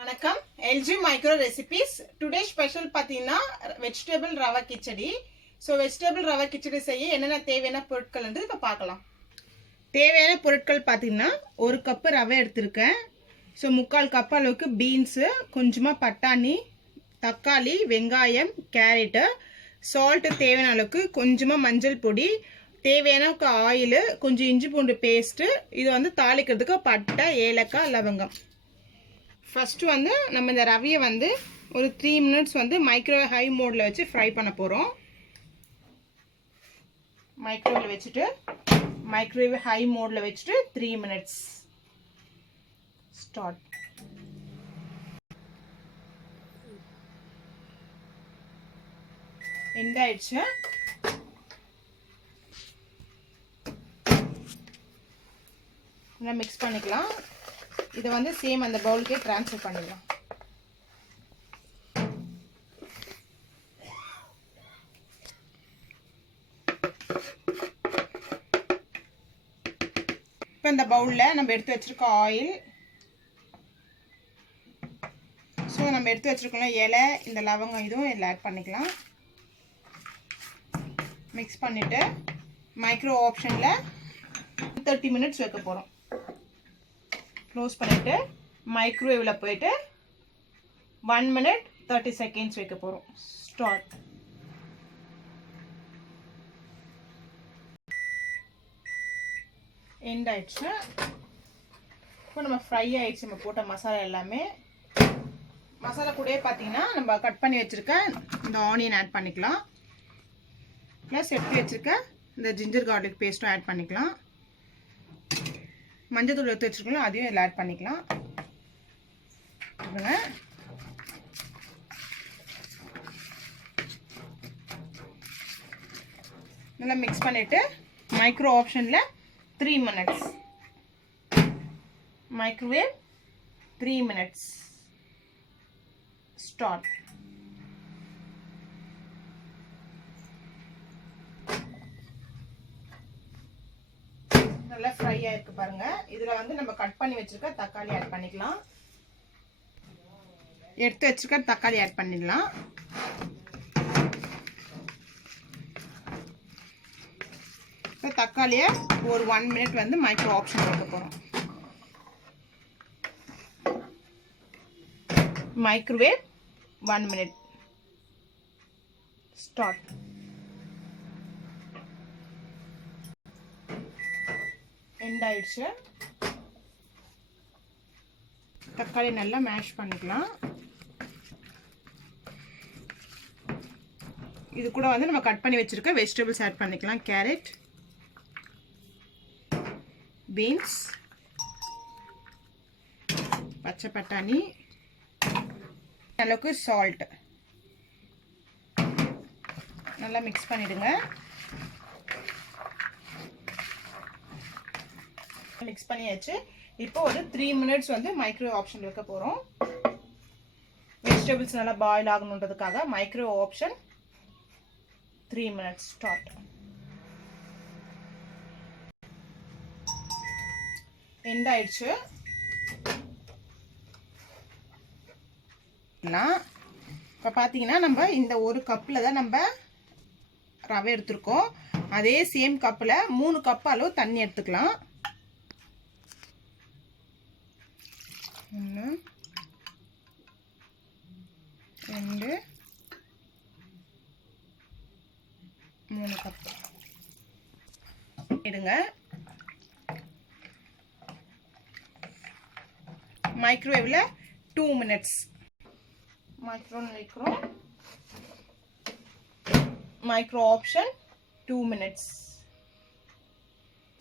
வணக்கம் LG micro recipes. Today special பார்த்தீங்கன்னா vegetable rava kichadi. So vegetable rava kichadi செய்ய என்னென்ன தேவையான பொருட்கள் வந்து இப்போ பார்க்கலாம். தேவையான பொருட்கள் பார்த்தீங்கன்னா 1 கப்பு ரவை எடுத்திருக்கேன். ஸோ 3/4 கப் அளவுக்கு பீன்ஸு, கொஞ்சமாக பட்டாணி, தக்காளி, வெங்காயம், கேரட்டு, சால்ட்டு தேவையான அளவுக்கு, கொஞ்சமாக மஞ்சள் பொடி, தேவையான ஆயில், கொஞ்சம் இஞ்சி பூண்டு பேஸ்ட்டு. இது வந்து தாளிக்கிறதுக்கு பட்டை, ஏலக்காய், லவங்கம். ஃபஸ்ட்டு வந்து நம்ம இந்த ரவையை வந்து ஒரு 3 மினிட்ஸ் வந்து மைக்ரோவேவ் ஹை மோடில் வச்சு ஃப்ரை பண்ண போகிறோம். மைக்ரோவேவ் வச்சுட்டு மைக்ரோவேவ் ஹை மோடில் வச்சுட்டு 3 மினிட்ஸ் ஸ்டார்ட். எண்ட் ஆயிடுச்சு. மிக்ஸ் பண்ணிக்கலாம். இதை வந்து சேம் அந்த பவுலுக்கே ட்ரான்ஸ்ஃபர் பண்ணிடலாம். இப்போ இந்த பவுலில் நம்ம எடுத்து வச்சிருக்க ஆயில், ஸோ நம்ம எடுத்து வச்சிருக்கோம் இலை, இந்த லவங்கம், இதுவும் இதில் ஆட் பண்ணிக்கலாம். மிக்ஸ் பண்ணிவிட்டு மைக்ரோ ஆப்ஷனில் 30 மினிட்ஸ் வைக்க போகிறோம். க்ளோஸ் பண்ணிவிட்டு மைக்ரோவேவில் போயிட்டு 1 மினிட் 30 செகண்ட்ஸ் வைக்க போகிறோம். ஸ்டார்ட். எண்ட் ஆயிடுச்சு. இப்போ நம்ம ஃப்ரை ஆயிடுச்சு. நம்ம போட்ட மசாலா எல்லாமே. மசாலா கூடயே பார்த்தீங்கன்னா நம்ம கட் பண்ணி வச்சுருக்க இந்த ஆனியன் ஆட் பண்ணிக்கலாம். ப்ளஸ் எடுத்து வச்சுருக்க இந்த ஜிஞ்சர் கார்லிக் பேஸ்ட்டும் ஆட் பண்ணிக்கலாம். மஞ்சள் தூள் எடுத்து வச்சுருக்கோம், அதையும் இதில் ஆட் பண்ணிக்கலாம். நல்லா மிக்ஸ் பண்ணிவிட்டு மைக்ரோ ஆப்ஷனில் 3 மினிட்ஸ், மைக்ரோவேவ் 3 மினிட்ஸ் ஸ்டார்ட். நல்லா ஃப்ரை ஆயிருக்கு பாருங்க. இதுல வந்து நம்ம கட் பண்ணி வச்சிருக்க தக்காளி ஆட் பண்ணிக்கலாம். எடுத்து வச்சிருக்க தக்காளி ஆட் பண்ணிடலாம். தக்காளியை ஒரு 1 மினிட் வந்து மைக்ரோ ஆப்ஷன் வைக்க போறோம். Microwave 1 minute start. எண்ட் ஆயிடுச்சு. தக்காளி நல்லா மேஷ் பண்ணிக்கலாம். இது கூட வந்து நம்ம கட் பண்ணி வச்சிருக்க வெஜிடபிள்ஸ் ஆட் பண்ணிக்கலாம். கேரட், பீன்ஸ், பச்சை பட்டாணி, அளவுக்கு சால்ட். நல்லா மிக்ஸ் பண்ணிடுங்க. மிக்ஸ் பண்ணியாச்சு. இப்போ ஒரு 3 மினிட்ஸ் வந்து மைக்ரோவேவ் ஆப்ஷன் வைக்க போகிறோம். வெஜிடபிள்ஸ் நல்லா பாயில் ஆகணுன்றதுக்காக microwave option 3 minutes start. End ஆயிடுச்சு. இப்போ பார்த்தீங்கன்னா நம்ம இந்த ஒரு கப்பில் தான் நம்ம ரவை எடுத்துருக்கோம். அதே சேம் கப்பில் 3 கப் அளவு தண்ணி எடுத்துக்கலாம். 1 2 3 கப் எடுங்க. மைக்ரோவேவ்ல 2 மினிட்ஸ் வைக்கிறோம். Micro option 2 minutes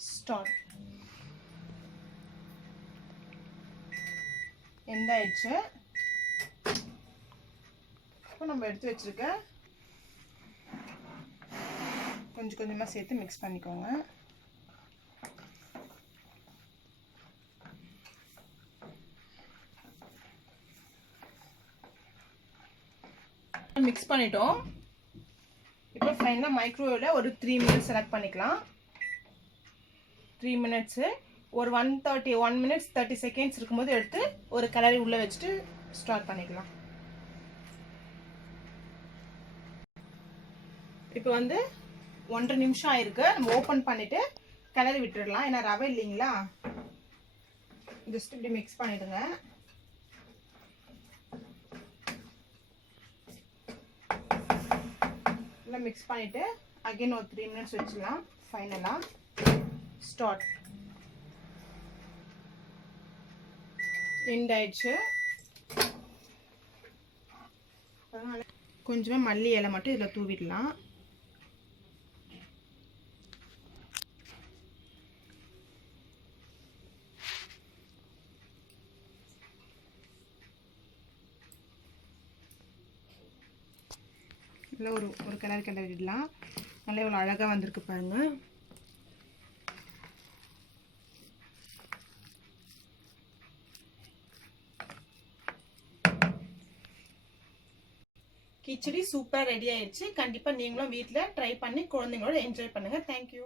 start. End ஆயிடுச்சு. இப்போ நம்ம எடுத்து வச்சிருக்க கொஞ்சம் கொஞ்சமாக சேர்த்து மிக்ஸ் பண்ணிக்கோங்க. மிக்ஸ் பண்ணிட்டோம். இப்போ ஃபைனலாக மைக்ரோவேவில் ஒரு 3 மினிட்ஸ் செலக்ட் பண்ணிக்கலாம். 3 மினிட்ஸு ஒரு 1 மினிட்ஸ் 30 செகண்ட்ஸ் இருக்கும்போது எடுத்து ஒரு கலரி உள்ளே வச்சுட்டு ஸ்டார்ட் பண்ணிக்கலாம். இப்போ வந்து 1.5 நிமிஷம் ஆயிருக்கு. நம்ம ஓப்பன் பண்ணிட்டு கிளறி விட்டுடலாம். ஏன்னா ரவை இல்லைங்களா, ஜஸ்ட் இப்படி மிக்ஸ் பண்ணிடுங்க. எல்லாம் மிக்ஸ் பண்ணிட்டு அகைன் ஒரு 3 மினிட்ஸ் வச்சுக்கலாம். ஃபைனலா ஸ்டார்ட். எண்ட் ஆயிடுச்சு. கொஞ்சமாக மல்லி இலை மட்டும் இதில் தூவிடலாம். நல்லா ஒரு கிளறி விடலாம். நல்லா இவ்வளோ அழகாக வந்திருக்கு பாருங்க. கிச்சடி சூப்பராக ரெடி ஆயிடுச்சு. கண்டிப்பாக நீங்களும் வீட்டில் ட்ரை பண்ணி குழந்தைங்களோட என்ஜாய் பண்ணுங்கள். தேங்க்யூ.